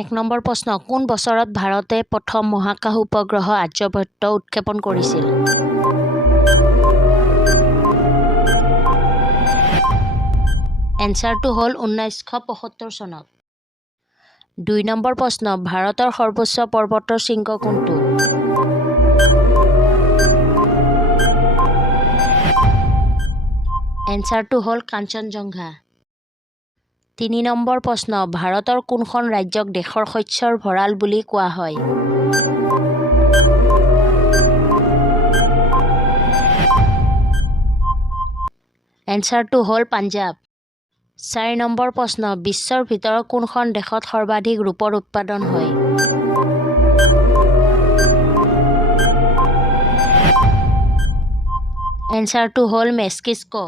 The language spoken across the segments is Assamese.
এক নম্বৰ প্ৰশ্ন কোন বছৰত ভাৰতে প্ৰথম মহাকাশ উপগ্ৰহ আৰ্যভট্ট উৎক্ষেপণ কৰিছিল? এনচাৰটো হ'ল 1975 চনত। 2 নম্বৰ প্ৰশ্ন ভাৰতৰ সৰ্বোচ্চ পৰ্বতৰ শৃংগ কোনটো? এনচাৰটো হ'ল কাঞ্চনজংঘা। 3 নম্বৰ প্ৰশ্ন ভাৰতৰ কোনখন ৰাজ্যক দেশৰ শস্যৰ ভঁৰাল বুলি কোৱা হয়? এনচাৰটো হ'ল পাঞ্জাৱ। 4 নম্বৰ প্ৰশ্ন বিশ্বৰ ভিতৰত কোনখন দেশত সৰ্বাধিক ৰূপৰ উৎপাদন হয়? এনচাৰটো হ'ল মেক্সিকো।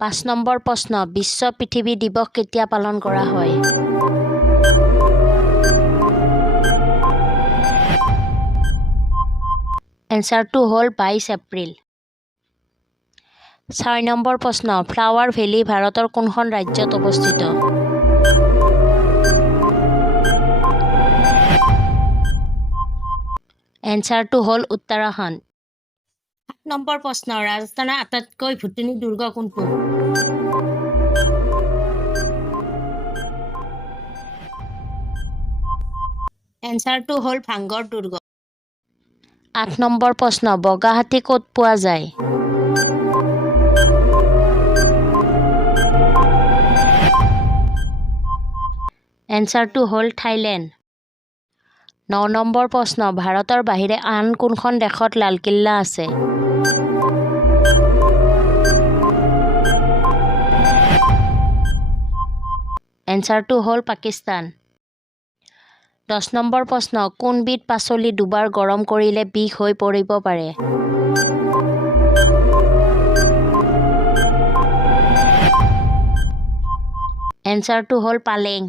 5 নম্বৰ প্ৰশ্ন বিশ্ব পৃথিৱী দিৱস কেতিয়া পালন কৰা হয়? এনচাৰটো হ'ল 22 এপ্ৰিল। 6 নম্বৰ প্ৰশ্ন ফ্লাৱাৰ ভেলী ভাৰতৰ কোনখন ৰাজ্যত অৱস্থিত? এনচাৰটো হ'ল উত্তৰাখণ্ড। 7 নম্বৰ প্ৰশ্ন ৰাজস্থানৰ আটাইতকৈ ভুতুনি দুৰ্গ কোনটো? এনচাৰটো হ'ল ভাঙ্গৰ দুৰ্গ। 8 নম্বৰ প্ৰশ্ন বগা হাতী ক'ত পোৱা যায়? এনচাৰটো হ'ল থাইলেণ্ড। 9 নম্বৰ প্ৰশ্ন ভাৰতৰ বাহিৰে আন কোনখন দেশত লালকিল্লা আছে? এনচাৰটো হ'ল পাকিস্তান। 10 নম্বৰ প্ৰশ্ন কোনবিধ পাচলি দুবাৰ গৰম কৰিলে বিষ হৈ পৰিব পাৰে? এনচাৰটো হ'ল পালেং।